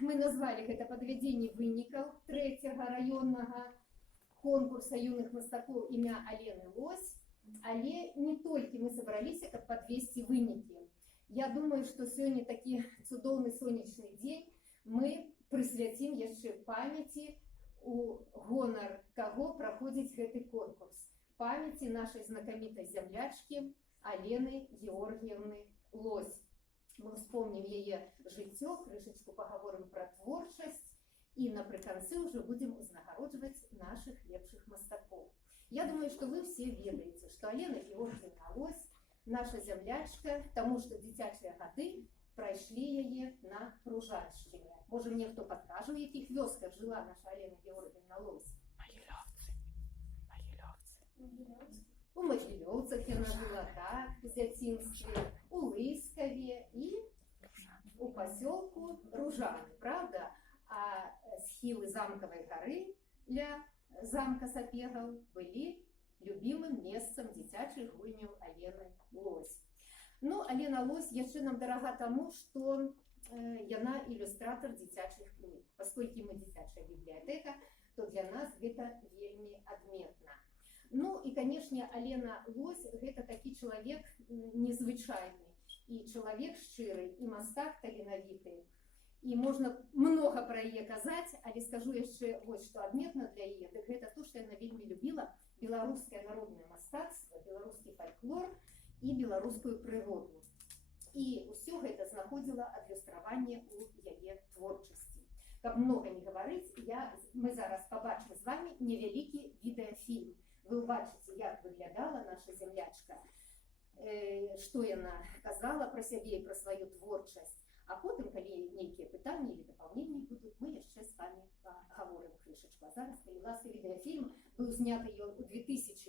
мы назвалі гэта падвядзенне вынікаў трэцяга раённага конкурса юных мастакоў імя Алены Лось, але не толькі мы сабраліся, каб падвесці вынікі. Я думаю, што сёння такі цудоўны сонечны дзень мы прысвяцім яшчэ памяці, у гонар каго праходзіць гэты конкурс. Памяці нашай знакамітай зямлячкі Алены Георгіевны Лось. Мы вспомнім яе жыццё, крышачку пагаворым пра творчасць і напрыканцы ўжо будзем узнагароджваць нашых лепшых мастакоў. Я думаю, што вы все ведаеце, што Алена Георгіевна Лось наша зямлячка, таму што дзіцячыя гады прайшлі яе на Пружаншчыне. Можа, мне хто падкажа, у якіх вёсках жыла наша Алена Георгіевна Лось? У Магілёўцах яна жыла, так, у дзяцінстве, у Лыскаве і у пасёлку Ружаны, правда? А схілы замкавай гары для замка Сапегаў былі любімым месцам дзіцячых гульняў Алены Лось. Ну, Алена Лось яшчэ нам дарага таму, што яна ілюстратар дзіцячых кніг. Пасколькі мы дзіцячая бібліятэка, то для нас гэта вельмі адметна. Ну і, канешне, Алена Лось гэта такі чалавек незвычайны, і чалавек шчыры, і мастак таленавіты. І можна многа пра яе казаць, але скажу яшчэ вось што адметна для яе, дык гэта то, што яна вельмі любіла беларускае народнае мастацтва, беларускі фальклор і беларускую прыроду. І ўсё гэта знаходзіла адлюстраванне ў яе творчасці. Каб многа не гаварыць, мы зараз пабачым з вами невялікі відэафільм. Вы ўбачыце, як выглядала наша зямлячка, што яна казала пра сябе і пра сваю творчасць. А потым, калі нейкія пытанні или дапаўненні будуць, мы яшчэ з вами пагаворым крышачку. А зараз, калі ласка, відэафільм быў зняты ён у 2008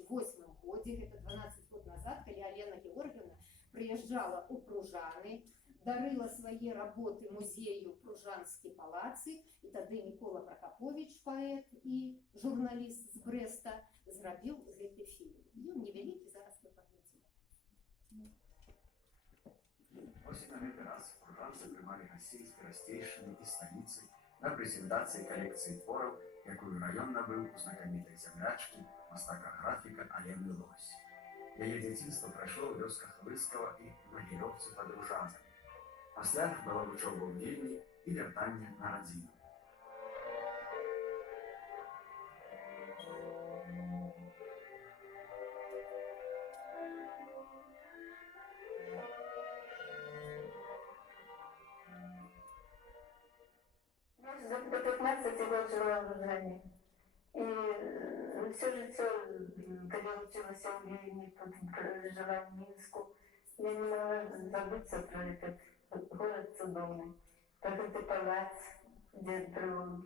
годзе, гэта 12 год назад, калі Алена Георгіевна прыязджала ў Пружаны, дарыла свае работы музею Пружанскі палацы, і тады Мікола Пракаповіч, паэт і журналіст з Брэста, зрабіў гэты фільм. Ён невялікі, зараз мы паглядзім. Ось на гэты раз пружанцы прымалі гасцей з перасцейшымі і сталіцай на прэзентацыі калекцыі твораў, якую раён набыў у знакамітай зямлячкі, мастака-графіка Алены Лось. Яе дзяцінства прайшло ў вёсках Лыскава і Магілёўцы пад Ружанамі. Пасля была вучоба ў Вільні і вяртанне на радзіму. До 15 год жила в Ружане. И все житё, когда училась в Вильне, потом жила в Минску, я не могла забыться про этот город чудовный, про этот палац, где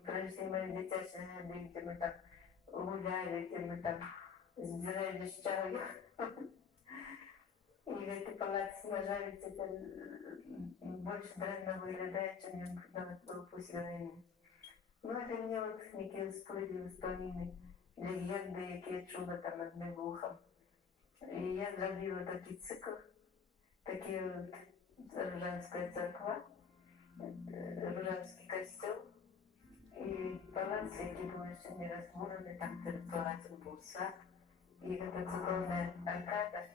прошли мои детячие годы, где мы так гуляли, где мы так сбирали чаю. И этот палац, на жаль, теперь больше дрянно выглядает, чем он когда был после войны. Ну, это мне вот некие справедливые исполнения, легенды, какие чудо там одним вухом. И я зробила такий цикл, такий вот Ружанская церква, Ружанский костел, и палац, який був ще не розбурений, там перед палацем був сад, і така цудовна аркада,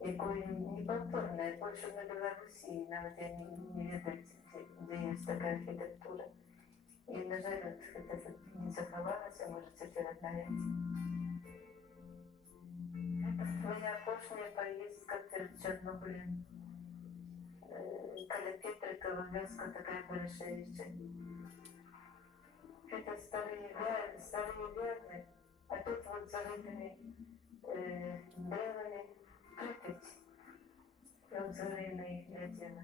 якою неповторная, больше на Белоруссии, навіть я не ведаю, де є така архітектура. І, на жаль, це не заховалося, можете передати. Це моя опошня поїздка перед Чорнобилем. Коли Петрикова вёска такая большая еще. Это старые вязы, а тут вот за этими белыми Припять. Прям за время их глядела.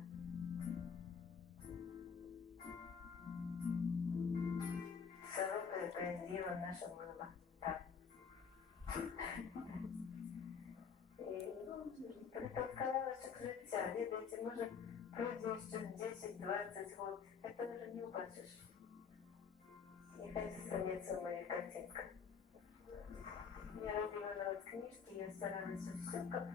Сорока поездила наша мыла. Так. І притолкалася к життя. Видите, може, пройде ще 10-20 год. Это уже не убачишь. Нехай останется в моих картинках. Я робила вот книжки, я старалась все, как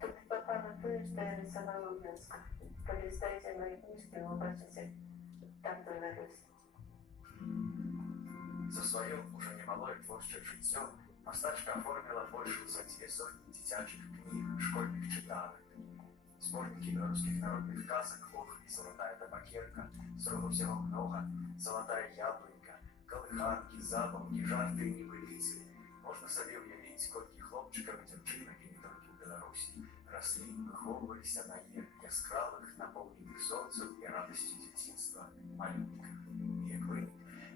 тут попало то, что я рисовала в вёсках. Полистайте мои книжки, вы убачите там завирусь. За свое уже немалое творчее жыццё мастачка оформила больше за 200 дзіцячых книг, школьных читанок. Сборники белорусских народных казок «Ох» и «Золотая табакерка», «Сроков всего много», «Золотая яблонька», «Колыханки», «Забавки», «Жарты» и «Небылицы». Можно собі уявить, колькі хлопчиков и девчонок, и не только в Беларуси, росли, выховывались на яскравых, наполненных солнцем и радостью детства малюнках. Як вы,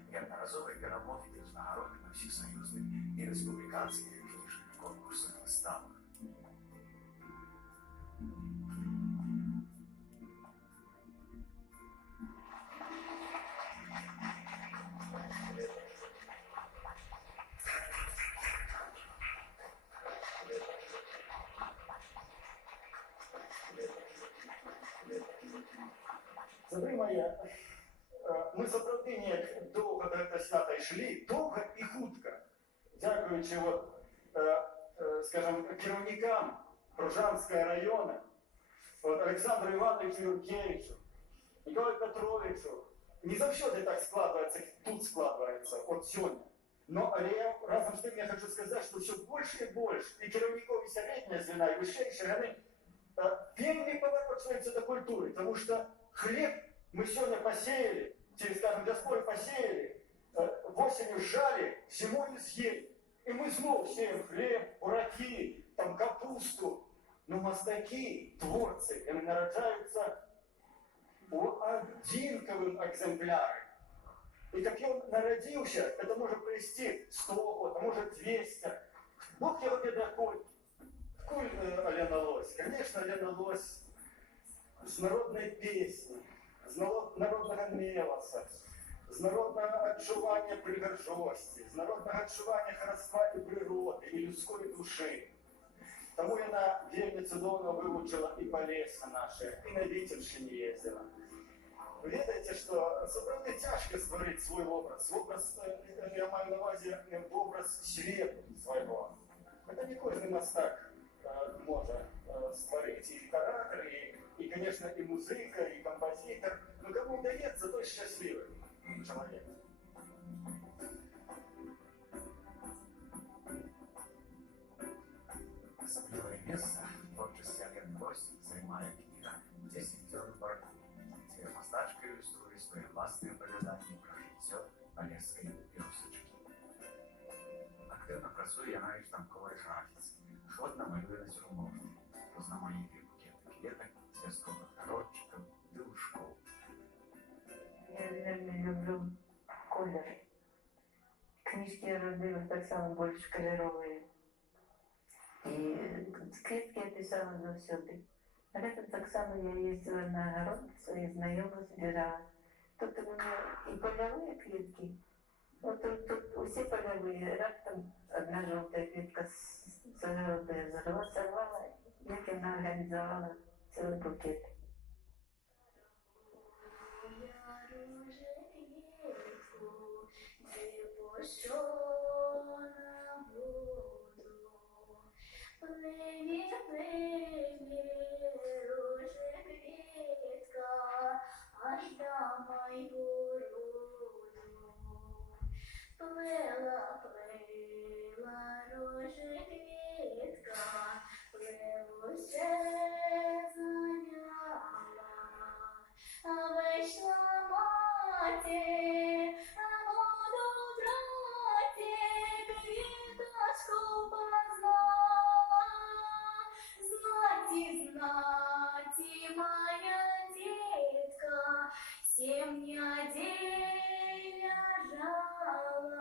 неодноразовые перемоги и нагороды на всесоюзных и республиканских книжных конкурсах и выставах. Затримає, ми сапраўды неяк доўга да гэта свята ішлі, доўга і хутка. Дзякуючы скажем, кіраўнікам Пружанскага района, Александру Ивановичу Юркевичу, Николаю Петровичу, не заўсёды так складывается, тут складывается, от сёння. Но але разом з тым я хочу сказать, что все больше и больше и кіраўнікоў і сярэдняя звена, и вышэйшая яны вельмі паварочваюцца да культуры, потому что хлеб мы сегодня посеяли, через, скажем, Гаспой посеяли, осенью сжали, зимой съели. И мы снова сеем хлеб, бураки, там капусту. Но мастаки, творцы, они нараджаются у одинковым экземплярам. И как он народился, это может привести 100 год, а может 200. Бог его педагог. Куль Алена Лось? Конечно, Алена Лось с народной песни, з народного меласа, з народного адчування прыгажосці, з народного адчування хараства і прыроды, і людской души. Таму яна вельмі цудоўна вывучыла і палеса наše, і на Віцебшчыне ездзіла. Вы ведаеце, што сапраўды цяжка стварыць свой образ. Образ, я маю на ўвазе образ свету свайго. Это не кожны мастак може стварыць, і літаратар, и, конечно, и музыка, и композитор. Но кому удается, тот счастливый человек. Особливое место в творчестве Алены Лось займає книга «10 зерн борьбы», где мастачка иллюструет свои властные оповедания про життя полесской пірусочки. Активно працює яна і в танковій графіці, охотно малює натюрморти, різноманітні букети квіток, зв'язкових городчиків, дилушков. Я вельми люблю колір. Книжки я робила так само більш кольорові. І квітки я писала завсюди. А це так само я їздила на город, свої знайомі збирала. Тут у мене і польові квітки. Вот тут усі польові, раптом одна жовта квітка з огороду я взорвала, сорвала, як вона організувала цілий букет. Плела, плела, роже квітка, плелося зав'яла, а вийшла мати, а воду в драті, квіточку познала. Знаті, знаті, моя дітка, 7 недель лежала,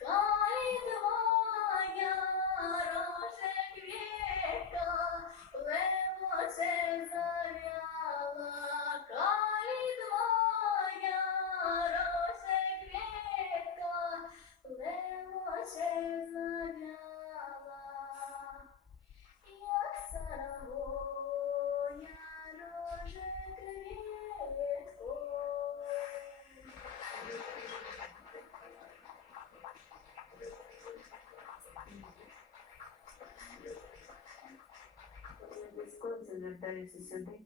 коли твоя рожа квітка плелося зав'яла, коли твоя рожа квітка плелося зав'яла. Як саровоя рожа квітку. Безконце звертаюся сюди,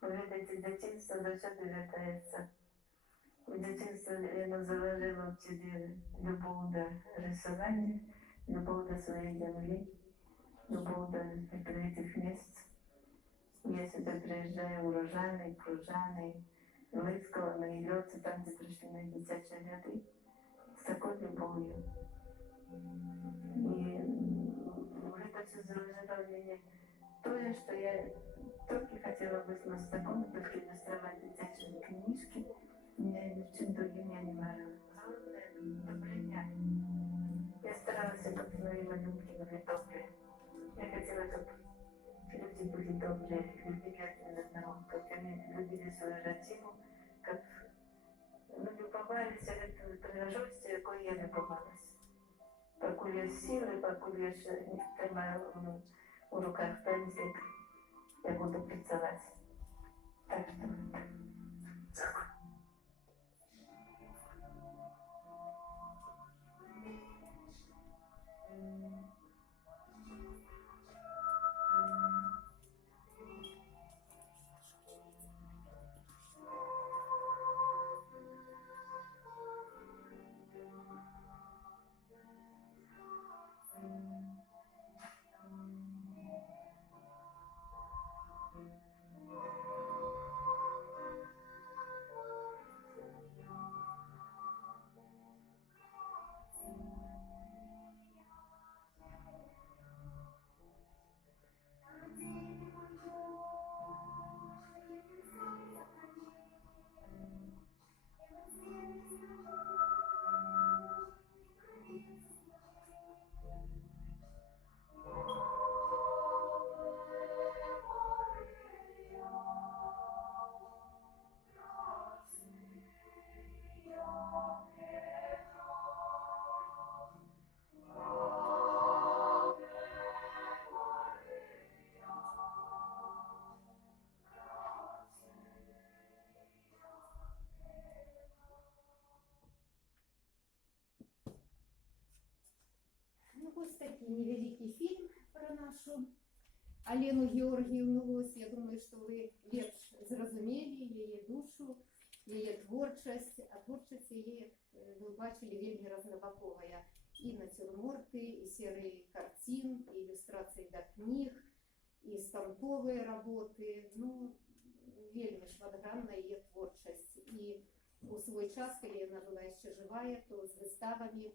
бо видається, дитинство завжди вертається В дитинстві я заложила в собі любов до рисування, любов до своей земли, любов до открытых мест. Я сюда приезжаю урожайный, кружаный, Лысково, Могилевцы, там, где пришли мои дитячие ряды, с такой любовью. И это все заложило в меня то, что я только хотела быть мастаком, только иллюстрировать дитячие книжки. Меня ничем другим я не марила. Главное — добрыня. Я старалась, чтобы мои малюнки были добрые. Я хотела, чтобы люди были добрые, любили один одного, как они любили свою родину, как любовались этой пригожости, какой я любовалась. Покуль я силы, покуль я тримаю у руках пензлик, я буду працювати. Так що Дякую. Ну, ось такий невеликий фільм про нашу Алену Георгіївну Лось. Я думаю, що ви лепш зрозуміли її душу, її творчість. А творчість її, як ви бачили, вельми разнобокова. І натюрморти, і серії картин, і ілюстрації до книг, і стампові роботи. Ну, вельми шматгранна її творчість. І у свій час, коли вона була ще жива, то з виставами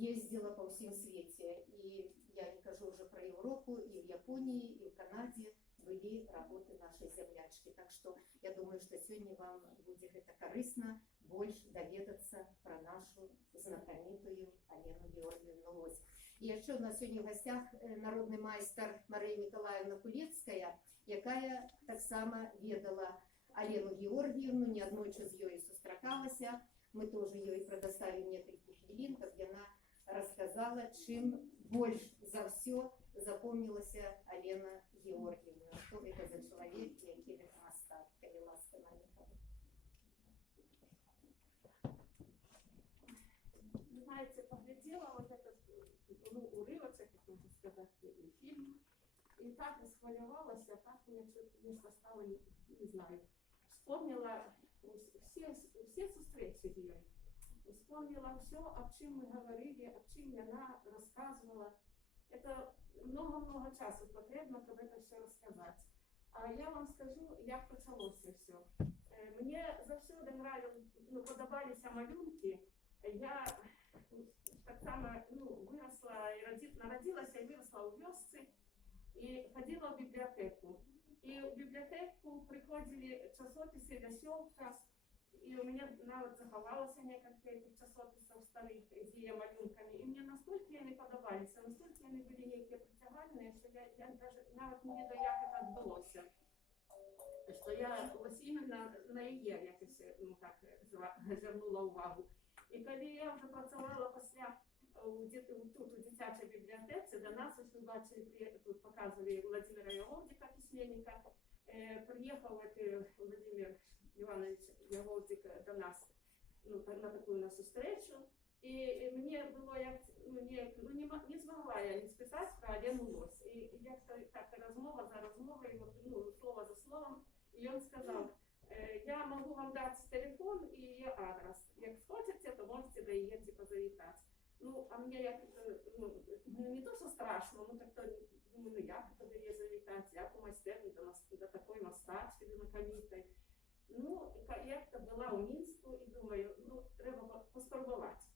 ездила по всем свете. И я не кажу уже про Европу, и в Японии, и в Канаде были работы нашей землячки. Так что я думаю, что сегодня вам будет это корисно больше доведаться про нашу знакомитую Алену Георгиевну Лось. І ще у нас сьогодні в гостях народний майстер Марія Миколаївна Кулецька, яка так само ведала Алену Георгиевну, не однойче з нею зустрічалася. Мы тоже ей предоставим несколько хвилин, чтобы она рассказала, чем больше за все запомнилась Алена Георгиевна. Что это за человек, и какие это мастак, коли ласка на них. Вы знаете, поглядела вот этот урывочек, как можно сказать, фильм, и так расхвалевалась, а так мне что-то нечто стало, не знаю, вспомнила все встречи ее. Вспомнила все, о чем мы говорили, о чем она рассказывала. Это много-много часу потребно, чтобы это все рассказать. А я вам скажу, як почалося все. Мне завсёды подобалися малюнки. Я так само выросла, народилась и выросла у вёсцы и ходила в библиотеку. И в библиотеку приходили часописи «Веселка», и у меня навіть заховалося несколько этих часописів старих з її малюнками. І мені настільки вони подобалися, настільки вони були які притягальні, що я навіть мені ніяк це вдалося. Що я ось іменно на її якось звернула увагу. І коли я вже працювала після тут у дитячій бібліотеці, до нас, ось ви бачили, тут показували Владимира Яговдика, письменника, приїхав Владимир Иванович Яговдик до нас на такую нашу встречу. И мне было, не змогла я не списать про Алену Лось. И як-то так розмова за розмовою, слово за словом. И он сказал, Я могу вам дать телефон и ее адрес. Як схочете, то можете до її типа завітати. Ну, а мені як, не то, що страшно, ну так то, ну як до її завітати, як у майстерні до такої мастачки знакомитої. Ну, я була у Мінську і думаю, ну, треба поспробувати.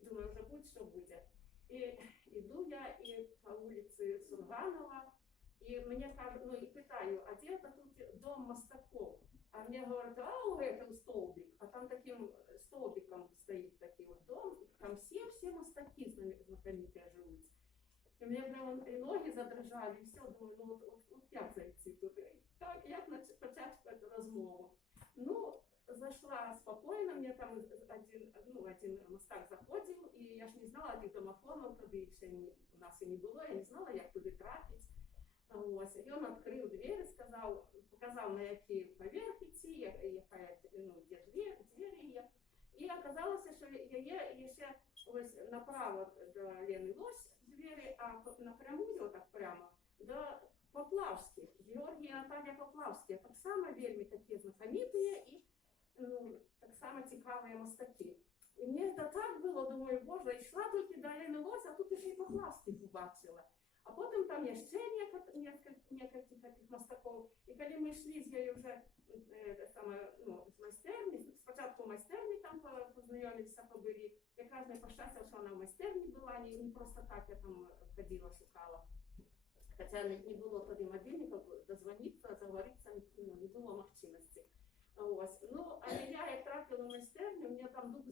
Думаю, вже будь-що буде. І йду я і по вулиці Сурганова, і мені кажуть, ну і питаю, а де тут дом мастаков? А мне говорят, а у этого столбик, а там таким столбиком стоит такой вот дом, и там все мастаки знакомитые живут. И мне прямо и ноги задрожали, и все, думаю, ну вот як зайти тут, як почать эту размову. Ну, зашла спокойно, мне там один мастак заходил, и я ж не знала этих домофонов, тоді ще у нас і не було, я не знала, як туди трапити. Ось, і він відкрив двері, показав, на який поверх йти, де двері є. І оказалося, що є ще ось направо до Лени Лось двері, а напряму, отак прямо, до Поплавських. Георгій і Наталія Поплавські. Так само вельми такі знакомитые і так само цікаві мастаки. І мені це так було, думаю, боже, йшла тільки до Лени Лось, а тут ще й Поплавських побачила. А потім там є ще некілька таких мастаків. І коли ми йшли з нею вже з майстерні, спочатку в майстерні там познайомилися, побили. Якраз не пощастило, що вона в майстерні була, не просто так я там ходила, шукала. Хоча не було тоді мобільників, дозвонитися, заговоритися, не було можливості. Ось. Ну, але я як трапила в майстерню, мене там дух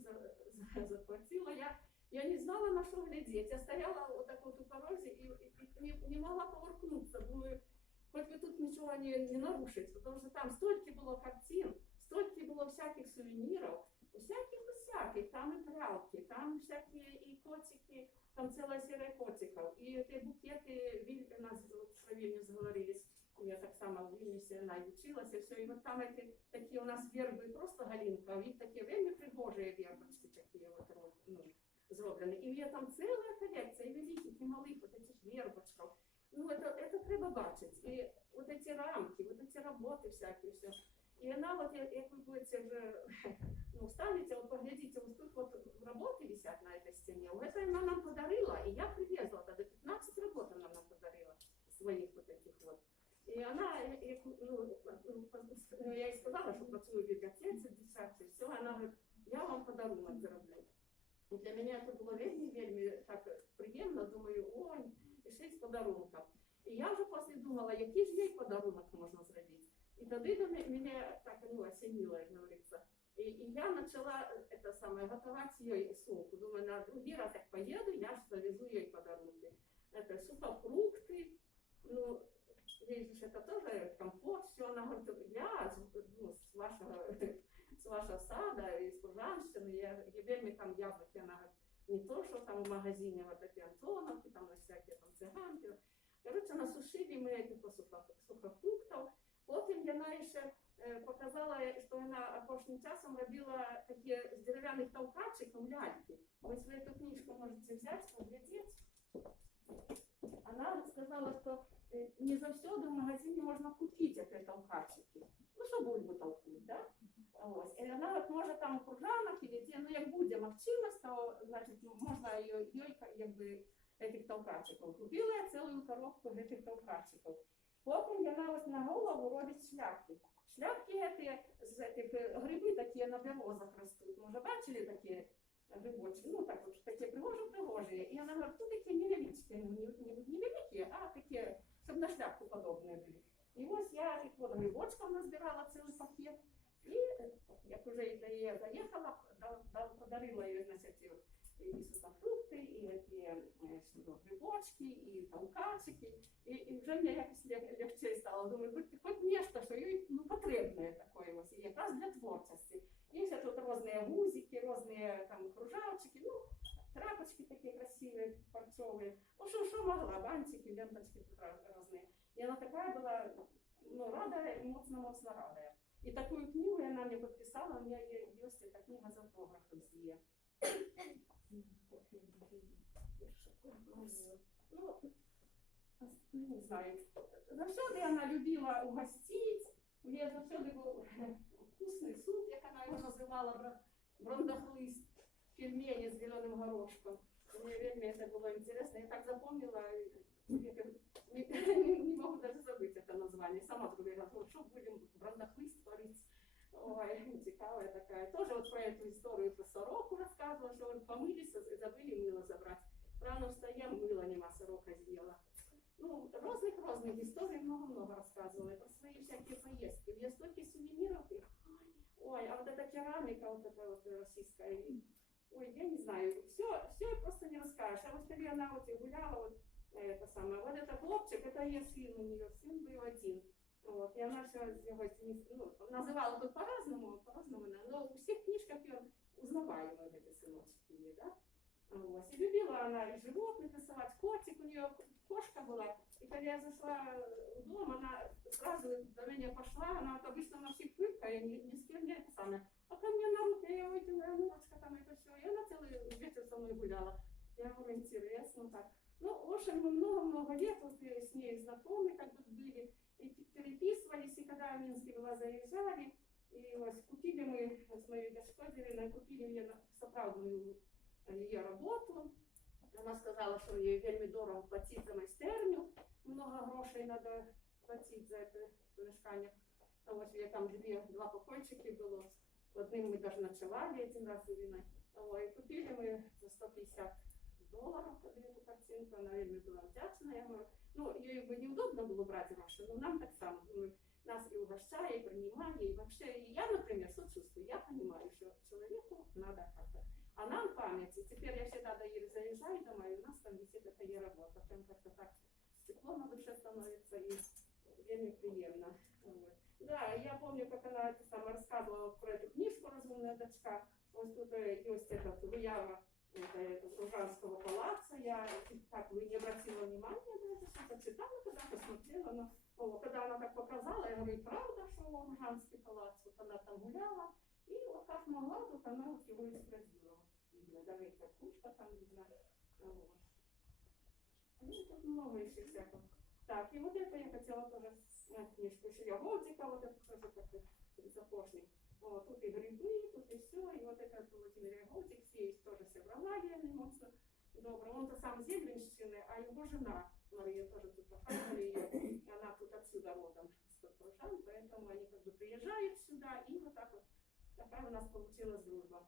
захватило. Я не знала, на что глядеть. Я стояла вот так вот у порозі и не могла повернуться. Думаю, хоть бы тут ничего не нарушить, потому что там столько было картин, столько было всяких сувениров, всяких, там и прялки, там всякие и котики, там целая серия котиков, и эти букеты, у нас вот в Вильнюс говорились, я так само в Вильнюсе она и училась, и все, и вот там эти такие у нас вербы, просто галинка, а их такие время пригожие вербочки такие вот, зроблені. І є там ціла колекція, і великих, і малих, от цих вербочків. Ну, це треба бачити. І от ці рамки, от ці роботи всякі, все. І вона, от, як ви будете вже ставите, от поглядите, вот тут вот работы висят на этой стене. Это она нам подарила, и я привезла тогда 15 работ она нам подарила, своих вот этих вот. И она, я ей сказала, что працюю в библиотеке, десятки, все, она говорит, я вам подарунок зароблю. І для мене це було вельми так приємно, думаю, ой, і ще й з подарунком. І я вже після думала, який ж їй подарунок можна зробити. І тоді до мене так осенило, як говориться. І я почала готувати їй сумку. Думаю, на другий раз, як поїду, я ж завезу їй подарунки. Це сухофрукти, ну, ей же это тоже комфорт, все, она говорит, я с вашего сада, из Пружанщины, я вельми там яблоки, она говорит, не то, что там в магазине вот эти Антоновки, там на всякие там цыганки. Короче, насушили мы этих сухофруктов. Потім вона ще показала, що вона опошнім часом робила такі з дерев'яних толкачиків ляльки. Ви свою эту книжку можете взяти, поглядеть. Она сказала, что не завсёды в магазине можно купить эти толкачики. Ну, що бульбу толкнуть, да? Ось. І вона може там у Пружанах, или де, ну, як буде мовчимость, то, значить, можна їй, якби, этих толкачиків. Купила я цілу коробку этих толкачиків. Потім вона ось на голову робить шляпки. Шляпки эти, з этих, гриби такі на березах ростуть. Може, бачили такі грибочки? Ну, так вот, такі пригожі. І вона говорить, ну, такі невеличкі, не великі, а такі, щоб на шляпку подобні були. І ось я їх вот грибочків назбирала цілий пакет. І, як вже до її заїхала, подарила їй, значить, і сухофрукти, і грибочки, і толкачики. І вже мені якось легче стало. Думаю, хоч нечто, що їй потрібне таке ось, і якраз для творчості. Є ще тут різні гузики, різні там кружавчики, ну, тряпочки такі красиві, парчові. Ну, що могла, бантики, ленточки тут різні. І вона така була, ну, рада, моцно рада. И такую книгу она мне подписала, у меня есть эта книга с автографом с Ну, не знаю, завсёды она любила угостить, у нее завсёды был вкусний суп, як вона його називала, брондахлист, пельмені з зеленим горошком. Мені вельми це було інтересно, я так запомнила, не могу даже забыть это название. Сама говорила, что будем брондахлист творить. Ой, цікава такая. Тоже вот про эту историю про сороку рассказывала, что вот помылись и забыли мыло забрать. Рано встаем, мыло нема, сорока съела. Ну, разных историй много-много рассказывала. Про свои всякие поездки. Я столько сувениров их. Ой, а вот эта керамика, вот эта вот российская. Ой, я не знаю, все просто не расскажешь. А вот когда она вот гуляла, вот это самое, вот этот хлопчик, это ее сын у нее, сын был один. Вот, и она все его называла тут по-разному, но у всех книжках ее узнаваемые эти сыночки, да? Вот. И любила она и животных рисовать, котик у нее, кошка была. И когда я зашла в дом, она сразу до меня пошла, она вот обычно на всех прыгает, ни с кем не это самое. А ко мне на руки, я говорю, ночка там это все. И она целый вечер со мной гуляла. Я говорю, интересно так. Ну, в общем, мы много-много лет вот с ней знакомы, как бы были, и переписывались, и когда в Минске была, заезжали, и вот купили мы с моей дочкой Зеленой, купили ее соправдную ее работу. Она сказала, что ей вельми дорого платить за майстерню, много грошей надо платить за это помешкание. Вот я там два покойчики было, одним мы даже ночевали один раз с Ириной. И купили мы за $150 под эту картинку, она вельми была вдячна. Я говорю, ну, ей бы неудобно было брать гроши, но нам так само. Нас и угощали, и принимали, и вообще, и я, например, сочувствую, я понимаю, что человеку надо как-то. А нам память, и теперь я всегда до Иры заезжаю домой, и у нас там висит эта ее работа, прям как-то так тепло на душе становится, и вельми приемно. Вот. Да, я помню, как она это самое рассказывала про эту книжку «Разумная дочка». Вот тут есть этот выява Ружанского палаца, я так вы не обратила внимания даже, что-то читала, когда посмотрела, но когда она так показала, я говорю, правда, что Ружанский палац, вот она там гуляла, и вот как могла, вот она вот его изобразила. Видно, даже и кукушка там видна. Вот. Ну, тут много еще всякого. Так, и вот это я хотела тоже книжку еще Ягодзика, вот это тоже такой сапожник. Вот, тут и грибы, тут и все, и вот этот Владимир Ягодзик, все их тоже собрала, я эмоционально добро. Он-то сам с Зебринщины, а его жена, Мария тоже тут показывали ее, и она тут отсюда родом, из-под Пружан, поэтому они как бы приезжают сюда, и вот так вот такая у нас получилась дружба.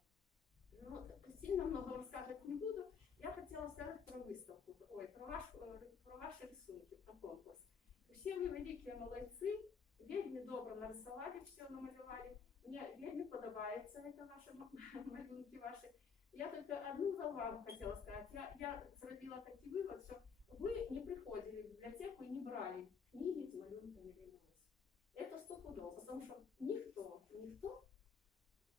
Ну, сильно много рассказывать не буду. Я хотела сказать про выставку, про ваши рисунки, про конкурс. Все вы великие молодцы, вельми добро нарисовали, все намалевали. Мне вельми подобается это ваши малюнки ваши. Я только одну за вам хотела сказать. Я зробила такий вывод, что вы не приходили в библиотеку и не брали книги с малюнками Леноса. Это стопудово, потому что никто,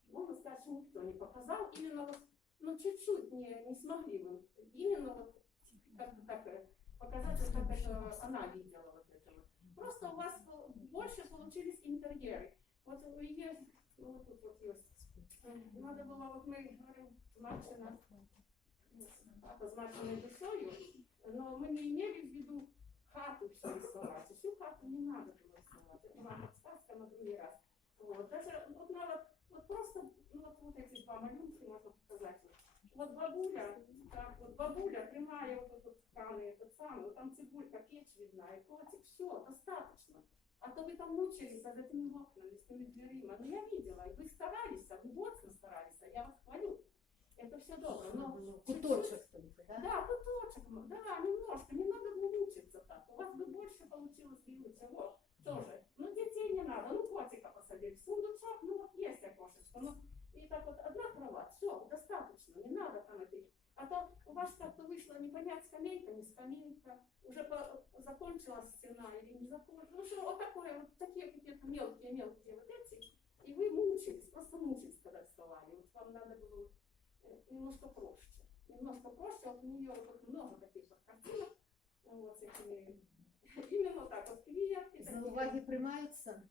можно сказать, что никто не показал, именно вот, ну, чуть-чуть не смогли вы, именно вот как-то так показать, вот как это она видела вот это вот. Просто у вас больше получились интерьеры. Вот есть, ну вот тут вот есть. Надо было, вот мы говорим, змачено позмаченной душою, но мы не имели в виду хату все рисовать. Всю хату не надо было рисовать. Это вам подсказка на другой раз. Вот. Даже вот надо, вот просто, ну вот эти два малюнки можно показать. Вот бабуля, так, вот бабуля, прямая вот этот тканый, этот самый, вот там цибулька, печь видна, и котик, все, достаточно. А то вы там мучились с этими окнами, с теми дверьми. Ну я видела, и вы старались, вы очень старались, я вас хвалю. Это все добро, но... Куточек только, да? Да, куточек, да, немножко, не надо мучиться так. У вас бы больше получилось лучше. Вот, тоже. Ну детей не надо, ну котика посадили, сундучок, ну вот есть окошечко, ну и так вот одна кровать, все, достаточно, не надо там этой. А то у вас как-то вышло не понять, скамейка, не скамейка, уже закончилась стена или не закончилась. Ну что, вот такое, вот такие какие-то мелкие вот эти, и вы мучились, просто мучились, когда вставали. Вот вам надо было немножко проще. Вот у нее вот много таких вот картинок, вот с этими, именно так вот кветки. За уваги приймаються?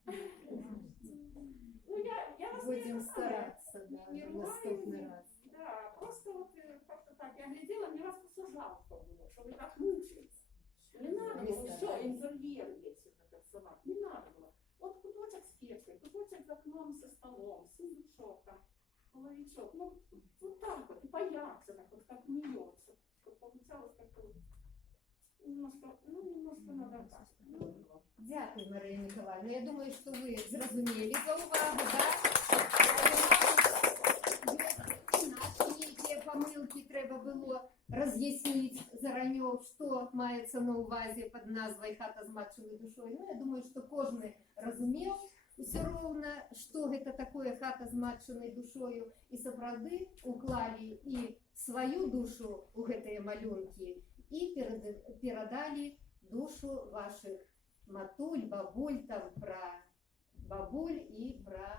Ну я вас будем стараться, да, не наступний раз. Да, просто вот как-то так, я глядела, мне вас просто жалко было, что вы так мучились. Не надо было все, интерьер весь вот этот рисовать, не надо было. От куточок з печкою, куточок з окном, со столом, сундучок, там, половичок. Ну, вот так вот, и поярче, так вот, как мнется. Чтобы получалось как-то вот немножко надо так. Дякую, Марія Миколаївна. Я думаю, що ви зрозуміли за увагу, Наші які помилки треба було роз'яснити заранее, що мається на увазі під назвою «Хата з матчевою душою». Ну, я думаю, що кожен розумів все ровно, що це таке «Хата з матчевою душою». І справді уклали і свою душу у ці малюнки, і передали душу ваших матуль, бабуль, там про бабуль и про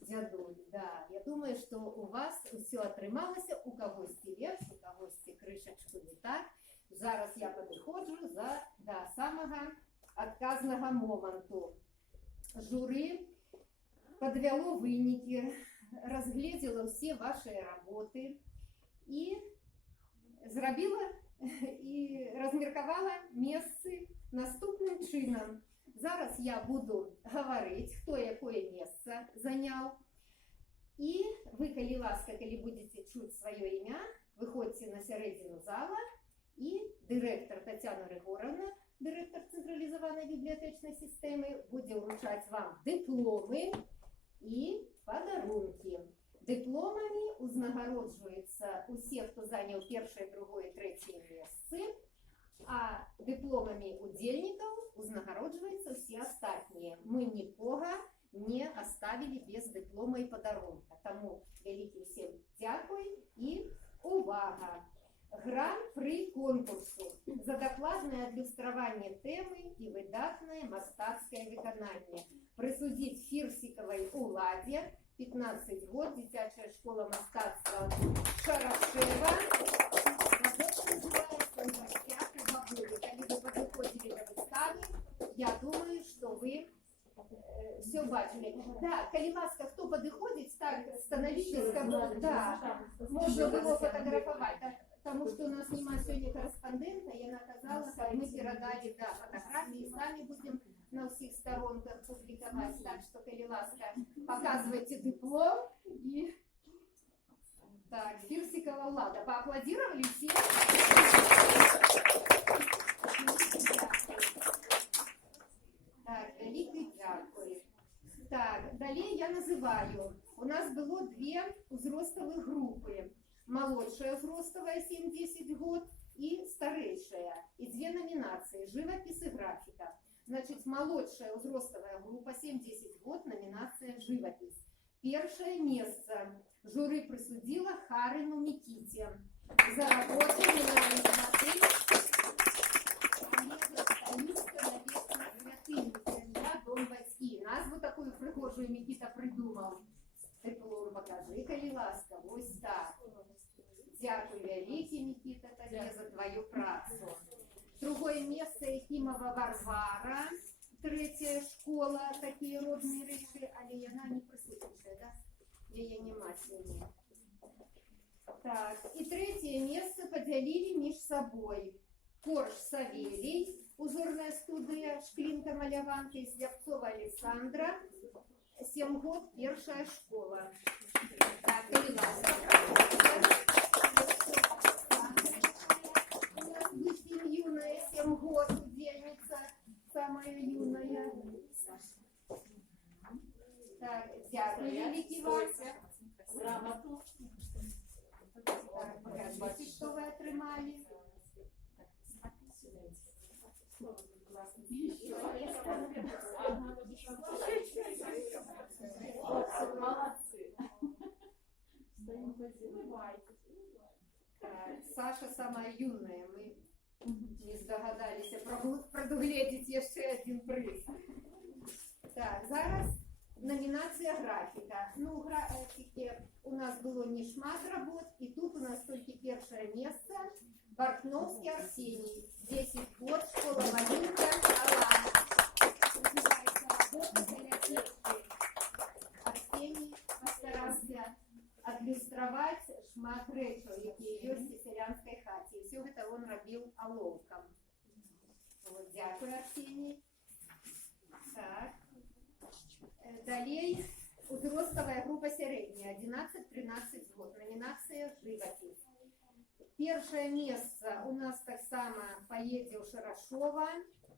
дядуль. Да, я думаю, что у вас все отрималося, у когось лепш, у когось кришечку не так. Зараз я підходжу до самого отказного моменту. Журі підвело виники, розгляділо всі ваші роботи і зробила і розміркувала місце наступним чином. Зараз я буду говорити, хто яке місце зайняв. І ви, коли ласка, коли будете чути своє ім'я, виходьте на середину зала, і директор Тетяна Григорівна, директор централізованої бібліотечної системи, буде вручати вам дипломи і подарунки. Дипломами узнагороджуються усі, хто зайняв перше, друге, третє місце, а дипломами удельников узнагороджуються всі остальні. Ми нікого не оставили без диплома і подарунка. Тому велике всім дякую і увага! Гран-при конкурсу за докладне адлюстрування теми і видатне мастацьке виконання присудить Фірсіковій Уладі, 15 год, дитячая школа мастацтва Шарашева. Работа называется «В гостях у бабули». Когда вы подходили до выставы, я думаю, что вы все бачили. Да, коли ласка, кто подходит, так становитесь, да, можно его фотографовать. Потому что у нас нема сегодня корреспондента, я наказала, как мы передали фотографии, сами будем на всех сторонках публиковать. Так что, коли ласка, показывайте диплом и... Так, Фирсикова Влада. Поаплодировали все? Так, великий дякую. Так, далее я называю. У нас было две узростовых группы. Молодшая узростовая 7-10 год и старейшая. И две номинации – живопись и графика. Значит, молодшая узростовая группа 7-10 год, номинация живопись. Первое место жюри присудила Харину Миките за работу «Дом батьки». Назву такую прихожую Микита придумал. Диплом покажи, коли ласка, ось так. Дякую велике, Микита, тобі за твою працю. Другое место Ефимова Варвара, третья школа, такие родные речи, але она не присутствующая, да? Ее нема сегодня. Так, и третье место поделили между собой. Корж Савелий, узорная студия, Шклинка Маляванка, Слепцова Александра, 7 год, первая школа. Так, и юная, 7 год, удельница, самая юная. Так, дякую, великий Вася. Грамоту. Так, покажите, что вы отримали. Молодцы. Саша самая юная, мы не здогадались продугледить еще один приз. Так, зараз номинация графика. Ну, у графики у нас было не шмат работ, и тут у нас только первое место. Бартновский Арсений, 10 год, школа Малинка, Алан. Называется работа «Залетевший». Арсений постарался адлюстровать шмат речаў, які ёсць у селянскай хаце. І все гэта он рабіў алоўкам. Вот, дякую, Арсений. Так. Далее узростовая группа средняя, 11-13 год. Номинация «Живопись». Первое место у нас так само поедзе ў Шарашова,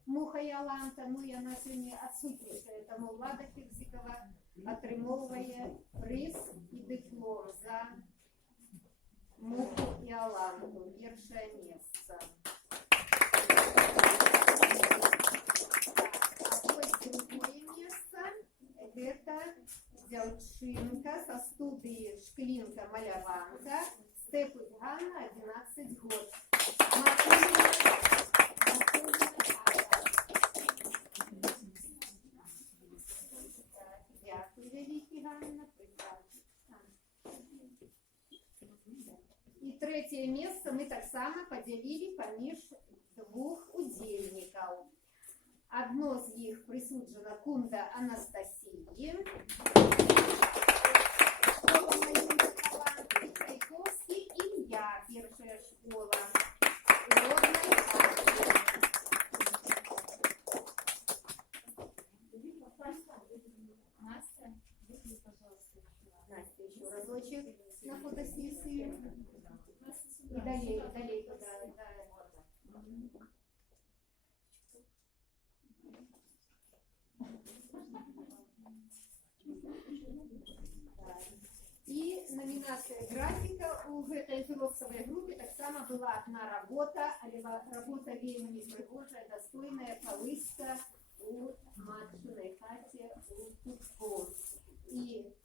Муха Яланта, ну и она сегодня отсутнічае, тому Влада Фиксикова атрымоўвае прыз и диплом за Муху Яланту. Первое место. Другое место – это дзяўчынка со студии «Шклинка маляванка» Степус Ганна, 11 год. Дякую, великий Ганна. И третье место мы так само поделили поміж двух удзельнікаў. Одно з іх присуджено Кунда Анастасії, школа малюнка таланту, Чайковський Ілля, перша школа, Родной Армии. Настя, выйди, пожалуйста, еще раз. Настя, еще разочек на фотосессию. И далее туда, да. И номинация графика у этой узростовой группы так само была одна работа, але работа вельмі пригожая, достойная, колыска у матчиной хате у Кутко. И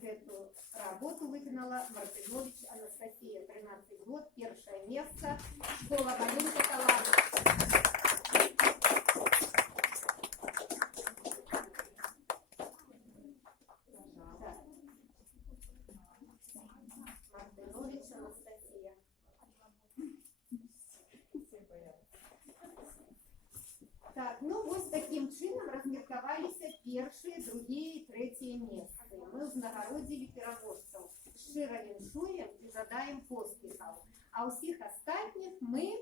эту работу выконала Мартынович Анастасия, 13 год, первое место, школа малюнка таланта. Мартынович Анастасия. Так, ну вот таким чином размерковаліся першие, другие и третье места. Мы узнагародзілі пераможцаў. Шчыра віншуем і жадаем поспехаў. А ўсіх астатніх мы,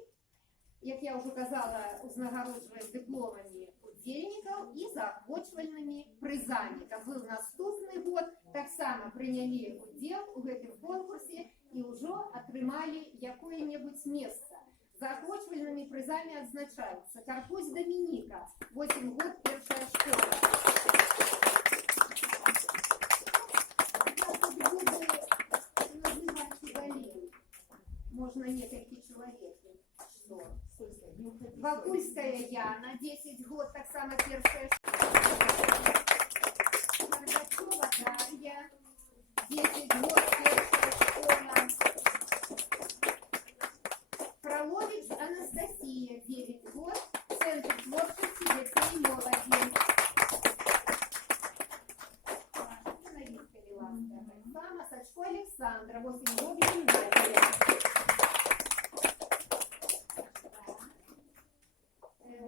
як я ўжо казала, узнагароджваем дыпломамі удзельнікаў і заахвочвальнымі прызамі. Каб быў наступны год, таксама прынялі удзел у гэтым конкурсе і ўжо атрымалі якое-небудзь месца. Заохвачивальными призами отзначаются Карпусь Доминика, 8 год, первая школа. Я тут буду называть фигалей. Можно несколько человек. Что? Вакульская Яна, 10 год, так само первая школа. Горбачева Дарья, 10 год, первая школа. Фролович Анастасия, 9 год, Центр творчества детей и молоди. Новинка Лиланская. Мама Сачко Александра, 8 год, гимназия.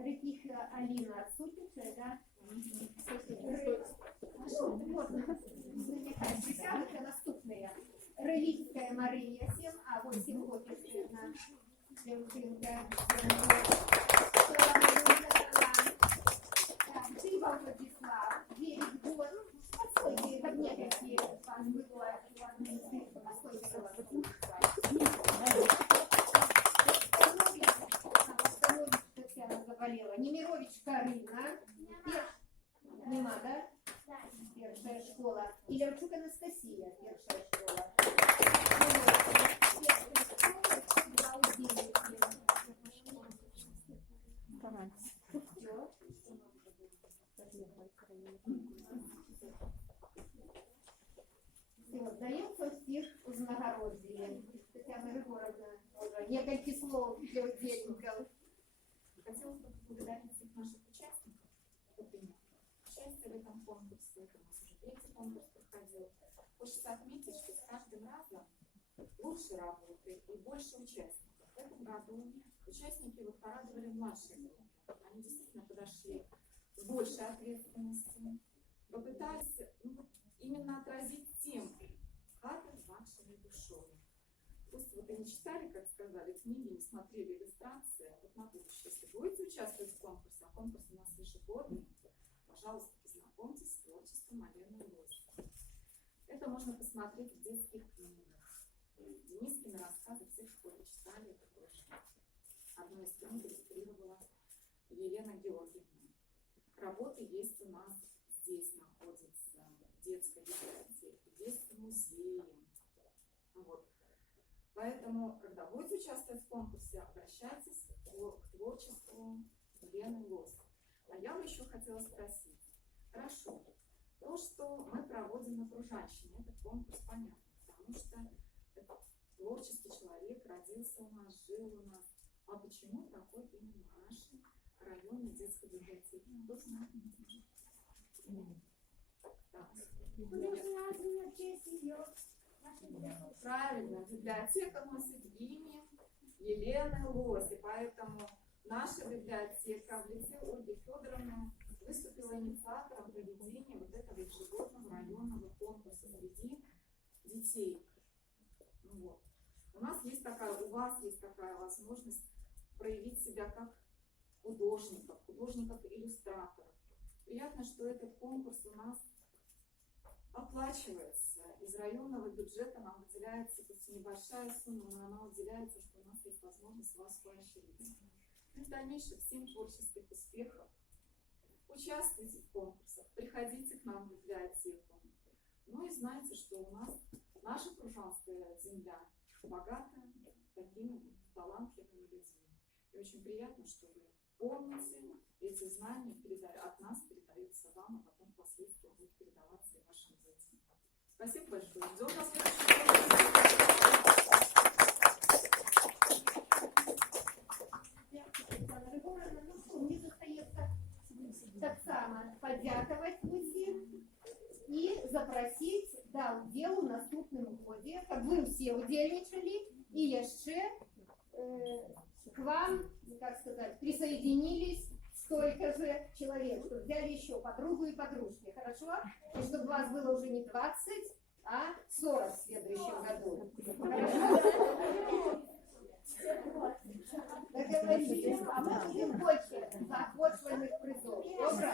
Репиха Алина отсутствует, да? Ну, можно намекать. Присягнуты наступные. Рылицкая Мария, 7, а 8 год, естественно. Девчинка, Шива Владислав, 9 год. Постойте, ко мне какие пан было, Татьяна заболела. Немирович Карина. Нема, да? Первая школа. Илярчук Анастасия, первая школа. Здається, всіх узнагародили. Татьяна Григоровна, несколько слов для удельников. Хотелось бы поблагодарить всех наших участников, кто принял участие в этом конкурсе. Это у нас уже третий конкурс проходил. Хочется отметить, что с каждым разом лучше работы и больше участников. В этом году участники вот порадовали младшие группы. Они действительно подошли с большей ответственностью, попытались именно отразить тему «Кадр вашей душой». Пусть вот и не читали, как сказали, книги, не смотрели иллюстрации, вот на будущее, если будете участвовать в конкурсе, а конкурс у нас ежегодный, пожалуйста, посмотреть в детских книгах. Денискины рассказы все в школе читали, это тоже. Одну из книг иллюстрировала Елена Георгиевна. Работы есть у нас здесь находятся, в детской библиотеке, есть музеи. Вот. Поэтому, когда будете участвовать в конкурсе, обращайтесь к творчеству Елены Лос. А я бы еще хотела спросить. Хорошо, то, что мы проводим на Пружанщине, этот конкурс понятно, потому что это творческий человек, родился у нас, жил у нас. А почему проходит именно в нашей районной детской библиотеке? Кто знает? Правильно, библиотека носит имя Елены Лось, и поэтому наша библиотека в лице Ольги Федоровны выступила инициатором проведения вот этого ежегодного районного конкурса среди детей. Вот. У вас есть такая возможность проявить себя как художников-иллюстраторов. Приятно, что этот конкурс у нас оплачивается. Из районного бюджета нам выделяется, пусть небольшая сумма, но она выделяется, что у нас есть возможность вас поощрить. И в дальнейшем всем творческих успехов. Участвуйте в конкурсах, приходите к нам в библиотеку. Ну и знайте, что у нас наша Пружанская земля богата такими вот талантливыми людьми. И очень приятно, что вы помните эти знания, от нас передаются вам, а потом впоследствии будут передаваться и вашим детям. Спасибо большое. Ждем на Мне застається так само подякувати усім і запросити до уділу в наступному ході, щоб ви всі удельничали і ще к вам, как сказать, присоединились столько же человек, чтобы взяли еще подругу и подружки, хорошо? И чтобы вас было уже не 20, а 40 в следующем году. Хорошо? Договорились. А мы будем больше заохватываемых призов. Добро?